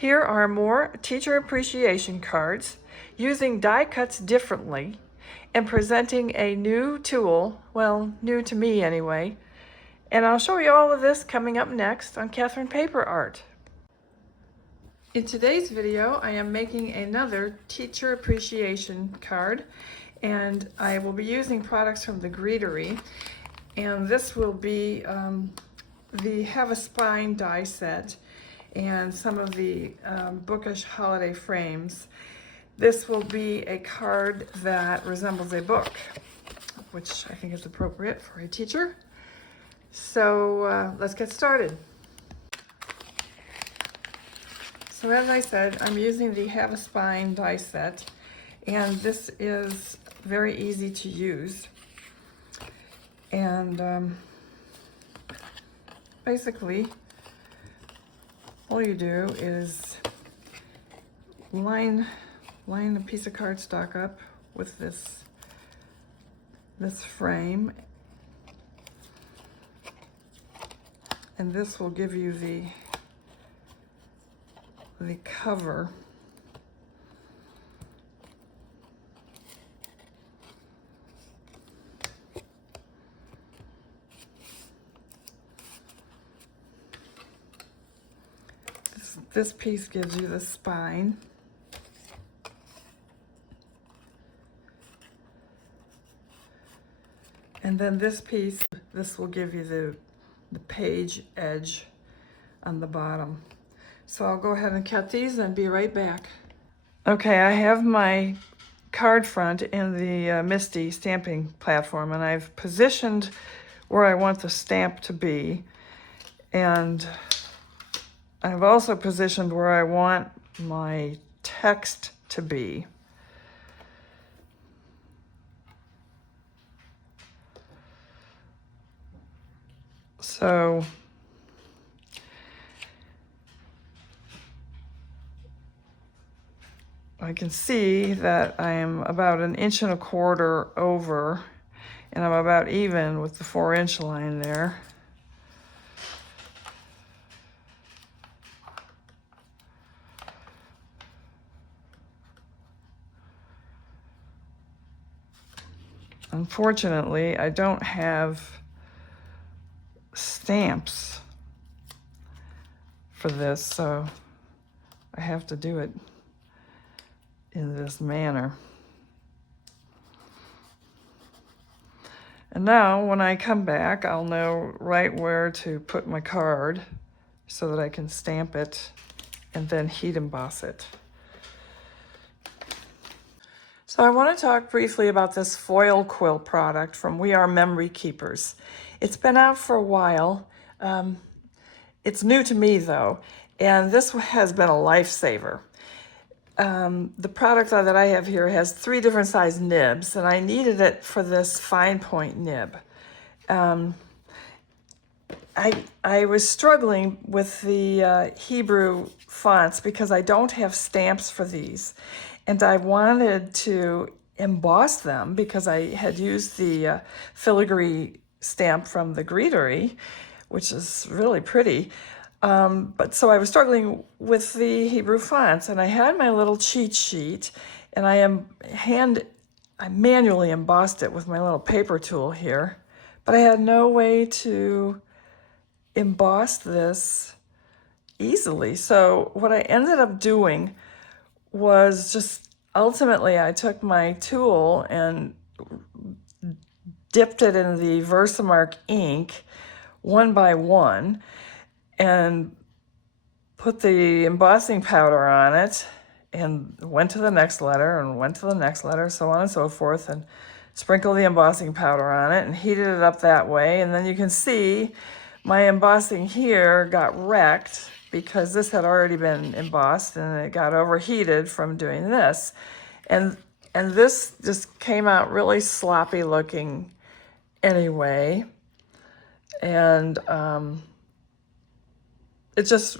Here are more teacher appreciation cards using die cuts differently and presenting a new tool, well, new to me anyway. And I'll show you all of this coming up next on Catherine Paper Art. In today's video, I am making another teacher appreciation card, and I will be using products from the Greetery. And this will be the Have a Spine die set and some of the Bookish Holiday Frames. This will be a card that resembles a book, which I think is appropriate for a teacher. So let's get started. So as I said, I'm using the Have a Spine die set, and this is very easy to use. And basically, all you do is line a piece of cardstock up with this frame, and this will give you the cover. This piece gives you the spine. And then this piece, this will give you the page edge on the bottom. So I'll go ahead and cut these and be right back. Okay, I have my card front in the Misty stamping platform, and I've positioned where I want the stamp to be. And I've also positioned where I want my text to be. So I can see that I am about 1.25 inches over, and I'm about even with the 4-inch line there. Unfortunately, I don't have stamps for this, so I have to do it in this manner. And now when I come back, I'll know right where to put my card so that I can stamp it and then heat emboss it. So I want to talk briefly about this Foil Quill product from We Are Memory Keepers. It's been out for a while. It's new to me though, and this has been a lifesaver. The product that I have here has 3 different size nibs, and I needed it for this fine point nib. I was struggling with the Hebrew fonts because I don't have stamps for these, and I wanted to emboss them because I had used the filigree stamp from the Greetery, which is really pretty. But so I was struggling with the Hebrew fonts, and I had my little cheat sheet, and I manually embossed it with my little paper tool here, but I had no way to emboss this easily. So what I ended up doing was just ultimately I took my tool and dipped it in the Versamark ink 1 by 1 and put the embossing powder on it and went to the next letter and went to the next letter, so on and so forth, and sprinkled the embossing powder on it and heated it up that way. And then you can see my embossing here got wrecked because this had already been embossed and it got overheated from doing this. And this just came out really sloppy looking anyway. And it just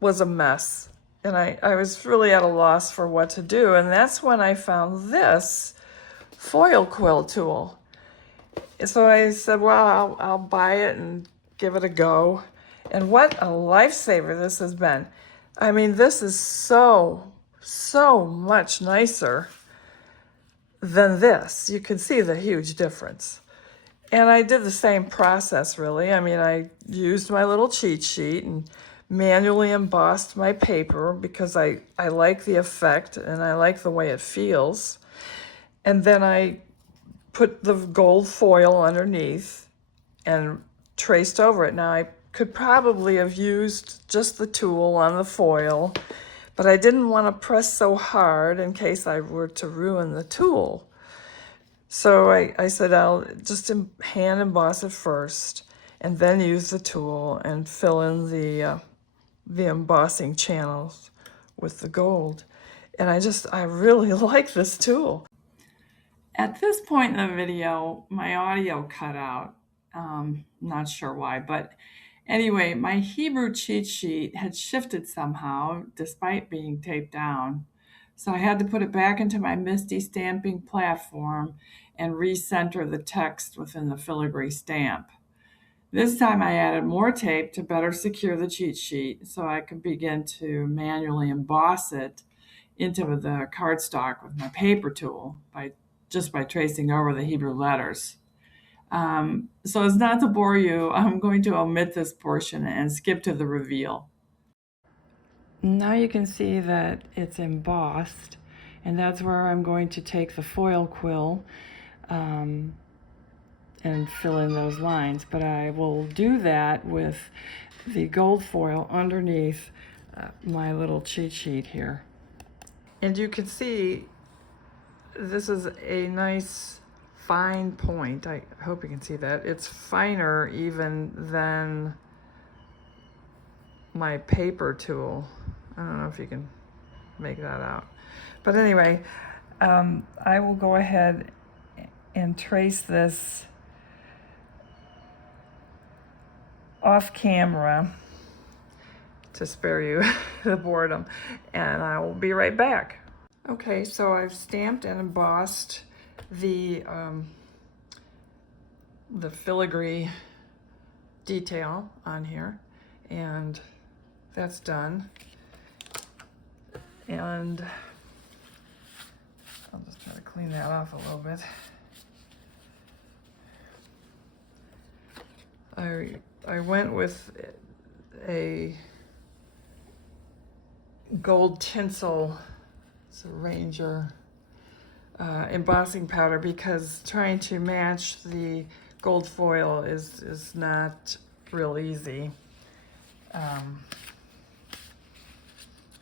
was a mess. And I was really at a loss for what to do. And that's when I found this Foil Quill tool. So I said, well, I'll buy it and give it a go. And what a lifesaver this has been. I mean, this is so much nicer than this. You can see the huge difference. And I did the same process, really. I mean, I used my little cheat sheet and manually embossed my paper because I like the effect and I like the way it feels. And then I put the gold foil underneath and traced over it. Now, I could probably have used just the tool on the foil, but I didn't want to press so hard in case I were to ruin the tool. So I said I'll just hand emboss it first and then use the tool and fill in the embossing channels with the gold. And I really like this tool. At this point in the video, my audio cut out. Not sure why, but anyway, my Hebrew cheat sheet had shifted somehow despite being taped down. So I had to put it back into my MISTI stamping platform and recenter the text within the filigree stamp. This time I added more tape to better secure the cheat sheet so I could begin to manually emboss it into the cardstock with my paper tool by tracing over the Hebrew letters. So as not to bore you, I'm going to omit this portion and skip to the reveal. Now you can see that it's embossed, and that's where I'm going to take the foil quill and fill in those lines. But I will do that with the gold foil underneath my little cheat sheet here. And you can see this is a nice fine point. I hope you can see that. It's finer even than my paper tool. I don't know if you can make that out. But anyway, I will go ahead and trace this off camera to spare you the boredom, and I will be right back. Okay, so I've stamped and embossed the filigree detail on here, and that's done. And I'll just try to clean that off a little bit. I went with a gold tinsel, it's a Ranger embossing powder, because trying to match the gold foil is not real easy.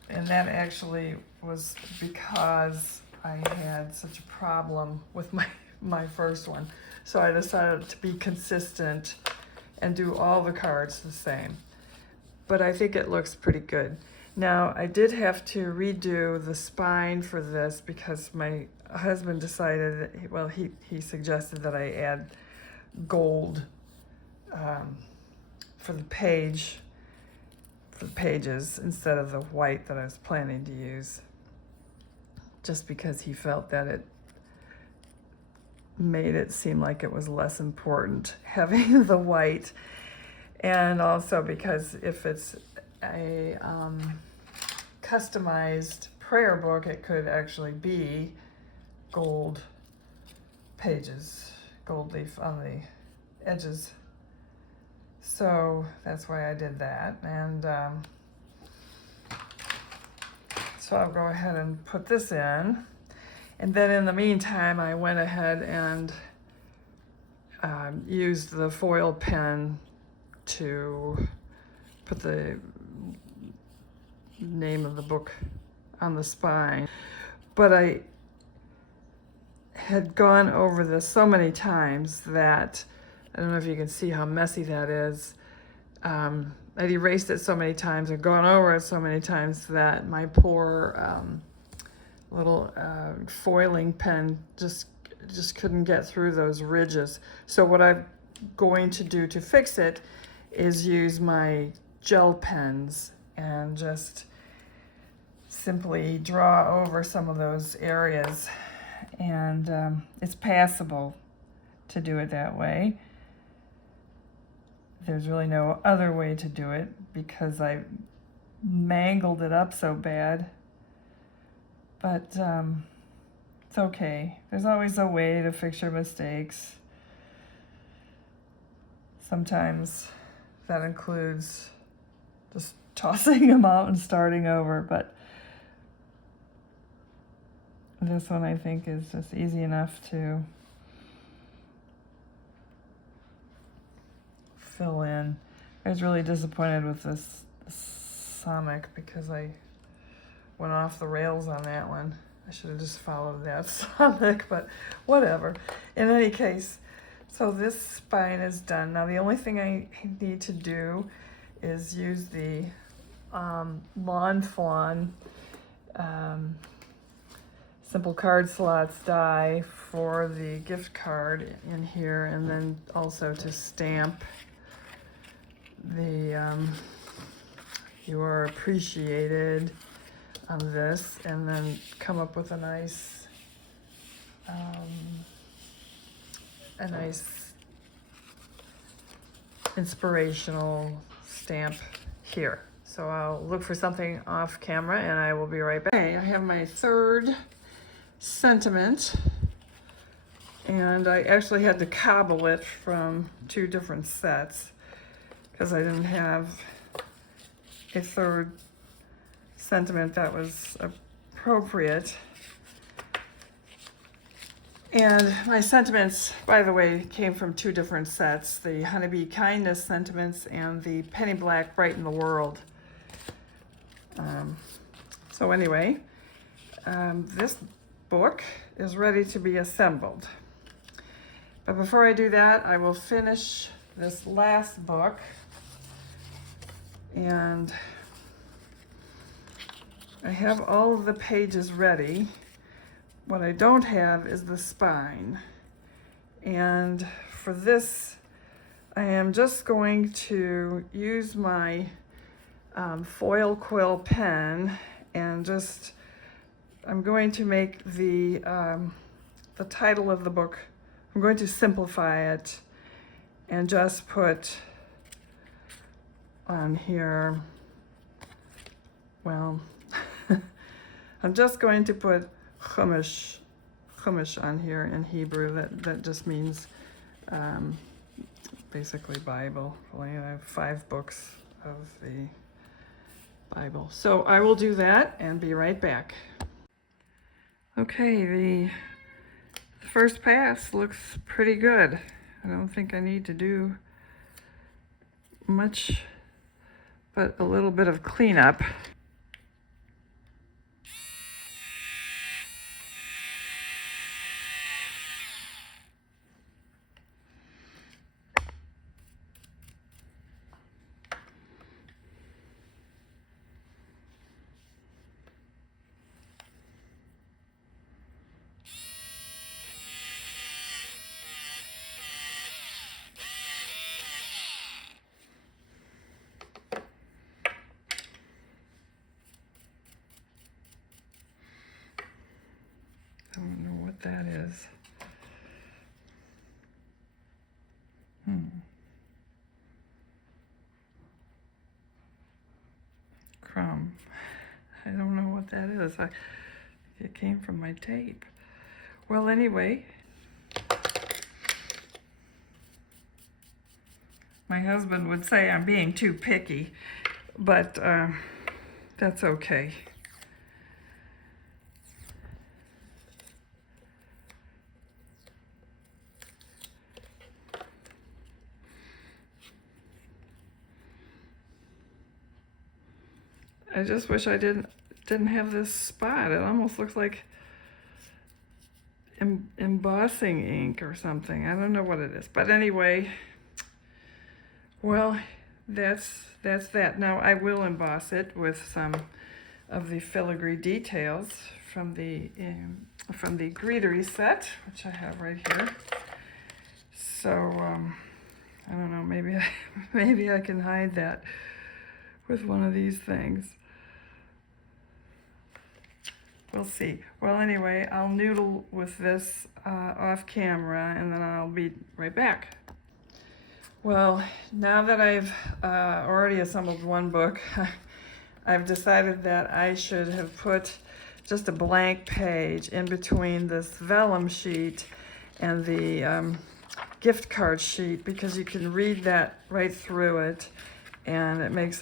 And that actually was because I had such a problem with my first one. So I decided to be consistent and do all the cards the same. But I think it looks pretty good. Now, I did have to redo the spine for this because my husband decided, well, he suggested that I add gold for the pages instead of the white that I was planning to use, just because he felt that it made it seem like it was less important having the white, and also because if it's a customized prayer book, it could actually be gold pages, gold leaf on the edges. So that's why I did that. And so I'll go ahead and put this in. And then in the meantime, I went ahead and used the foil pen to put the name of the book on the spine. But I had gone over this so many times that I don't know if you can see how messy that is. I'd erased it so many times or gone over it so many times that my poor little foiling pen just couldn't get through those ridges. So what I'm going to do to fix it is use my gel pens and just simply draw over some of those areas. And it's passable to do it that way. There's really no other way to do it because I mangled it up so bad. But it's okay. There's always a way to fix your mistakes. Sometimes that includes just tossing them out and starting over, but this one I think is just easy enough to fill in. I was really disappointed with this Sonic because I went off the rails on that one. I should have just followed that Sonic, but whatever. In any case, so this spine is done. Now the only thing I need to do is use the Lawn Fawn simple card slots die for the gift card in here, and then also to stamp the you are appreciated on this, and then come up with a nice inspirational stamp here. So I'll look for something off camera and I will be right back. Okay, I have my third sentiment, and I actually had to cobble it from 2 different sets because I didn't have a third sentiment that was appropriate. And my sentiments, by the way, came from 2 different sets, the Honeybee Kindness sentiments and the Penny Black Brighten the World. So anyway, this book is ready to be assembled. But before I do that, I will finish this last book. And I have all of the pages ready. What I don't have is the spine. And for this, I am just going to use my Foil Quill pen and just, I'm going to make the title of the book, I'm going to simplify it and just put on here, well, I'm just going to put Chumash on here in Hebrew. That just means basically Bible. Well, I have 5 books of the Bible. So I will do that and be right back. Okay, the first pass looks pretty good. I don't think I need to do much but a little bit of cleanup. I don't know what that is. Crumb. I don't know what that is. It came from my tape. Well, anyway, my husband would say I'm being too picky, but that's okay. I just wish I didn't have this spot. It almost looks like embossing ink or something. I don't know what it is, but anyway, well, that's that. Now I will emboss it with some of the filigree details from the Greetery set, which I have right here. So I don't know. Maybe I can hide that with one of these things. We'll see. Well, anyway, I'll noodle with this off camera, and then I'll be right back. Well, now that I've already assembled one book, I've decided that I should have put just a blank page in between this vellum sheet and the gift card sheet, because you can read that right through it, and it makes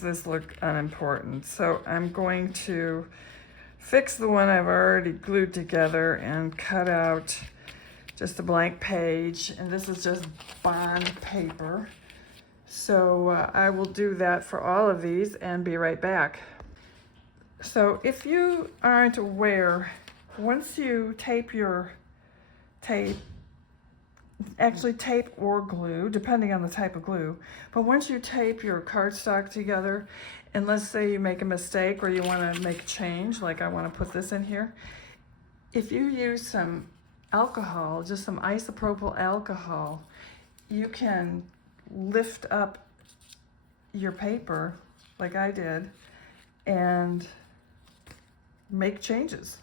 this look unimportant. So I'm going to fix the one I've already glued together and cut out just a blank page, and this is just bond paper. So I will do that for all of these and be right back. So if you aren't aware, once you tape your tape, actually tape or glue, depending on the type of glue, but once you tape your cardstock together, and let's say you make a mistake or you want to make a change, like I want to put this in here, if you use some alcohol, just some isopropyl alcohol, you can lift up your paper like I did and make changes.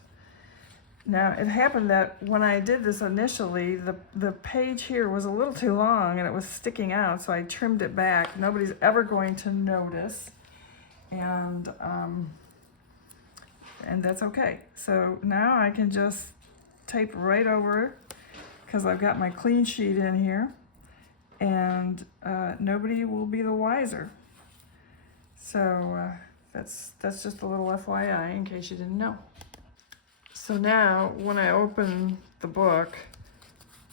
Now, it happened that when I did this initially, the page here was a little too long and it was sticking out, so I trimmed it back. Nobody's ever going to notice, and that's okay. So now I can just tape right over it because I've got my clean sheet in here, and nobody will be the wiser. So that's just a little FYI in case you didn't know. So now when I open the book,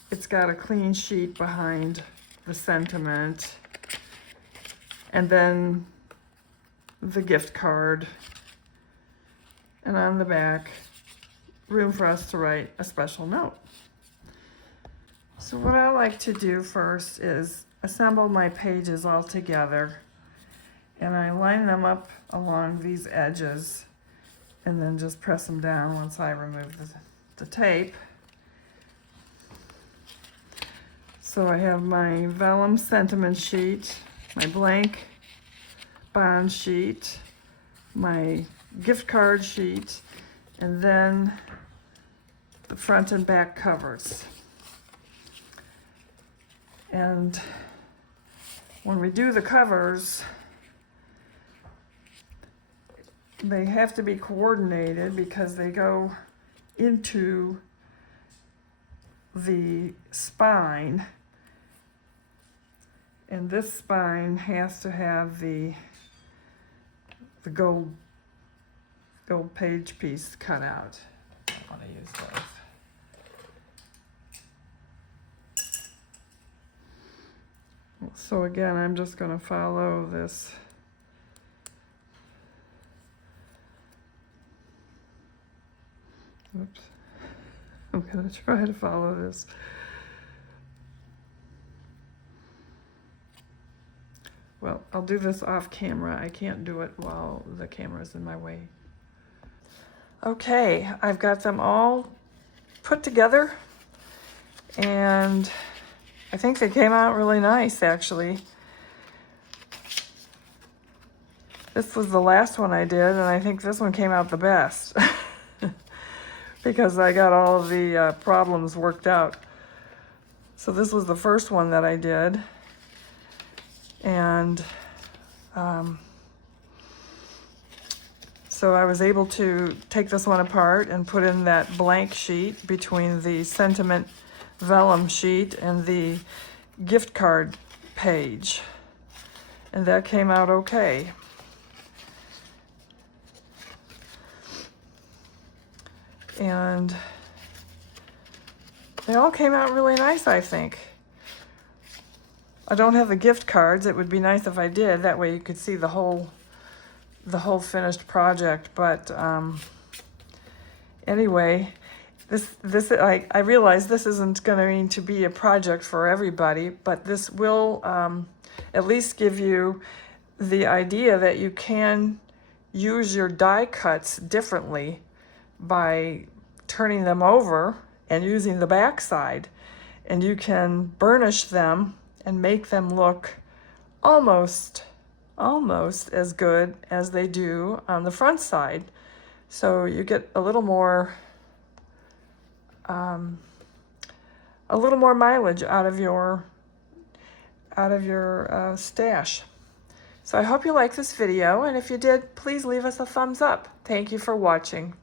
it's got a clean sheet behind the sentiment, and then the gift card, and on the back, room for us to write a special note. So what I like to do first is assemble my pages all together, and I line them up along these edges and then just press them down once I remove the tape. So I have my vellum sentiment sheet, my blank bond sheet, my gift card sheet, and then the front and back covers. And when we do the covers, they have to be coordinated because they go into the spine, and this spine has to have the gold page piece cut out. I want to use those. So again, I'm just going to follow this. Oops. I'm going to try to follow this. Well, I'll do this off camera. I can't do it while the camera's in my way. Okay, I've got them all put together, and I think they came out really nice, actually. This was the last one I did, and I think this one came out the best. Because I got all of the problems worked out. So this was the first one that I did. And so I was able to take this one apart and put in that blank sheet between the sentiment vellum sheet and the gift card page. And that came out okay. And they all came out really nice, I think. I don't have the gift cards. It would be nice if I did. That way you could see the whole finished project. But anyway, I realize this isn't going to be a project for everybody, but this will at least give you the idea that you can use your die cuts differently by turning them over and using the back side, and you can burnish them and make them look almost as good as they do on the front side. So you get a little more mileage out of your stash. So I hope you liked this video, and if you did, please leave us a thumbs up. Thank you for watching.